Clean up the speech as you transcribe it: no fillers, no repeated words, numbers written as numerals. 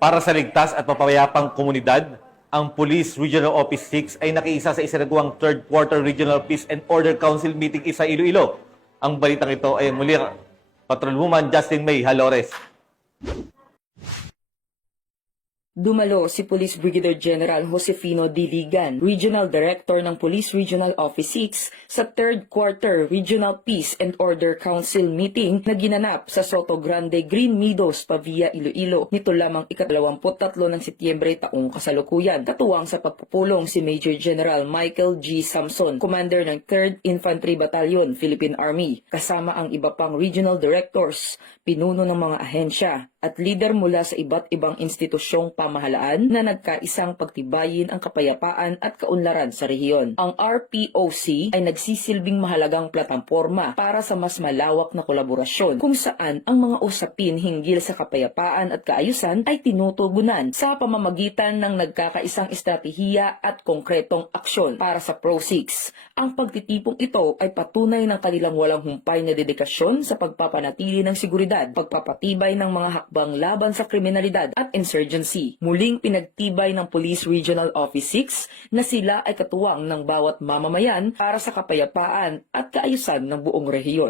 Para sa ligtas at mapapayapang komunidad, ang Police Regional Office 6 ay nakiisa sa isinagawang Third Quarter Regional Peace and Order Council meeting sa Iloilo. Ang balitang ito ay muli Patrolwoman Justin May Halores. Dumalo si Police Brigadier General Josefino Diligan, Regional Director ng Police Regional Office 6 sa Third Quarter Regional Peace and Order Council meeting na ginanap sa Soto Grande, Green Meadows, Pavia, Iloilo nito lamang ika-23 ng Setyembre taong kasalukuyan. Katuwang sa pagpupulong si Major General Michael G. Samson, Commander ng 3rd Infantry Battalion, Philippine Army, kasama ang iba pang regional directors, pinuno ng mga ahensya at leader mula sa iba't ibang institusyong pamahalaan na nagkaisang pagtibayin ang kapayapaan at kaunlaran sa rehiyon. Ang RPOC ay nagsisilbing mahalagang plataporma para sa mas malawak na kolaborasyon kung saan ang mga usapin hinggil sa kapayapaan at kaayusan ay tinutugunan sa pamamagitan ng nagkakaisang estratehiya at konkretong aksyon para sa Pro-6. Ang pagtitipong ito ay patunay ng kanilang walang humpay na dedikasyon sa pagpapanatili ng seguridad, pagpapatibay ng mga hakbang laban sa kriminalidad at insurgency. Muling pinagtibay ng Police Regional Office 6 na sila ay katuwang ng bawat mamamayan para sa kapayapaan at kaayusan ng buong rehiyon.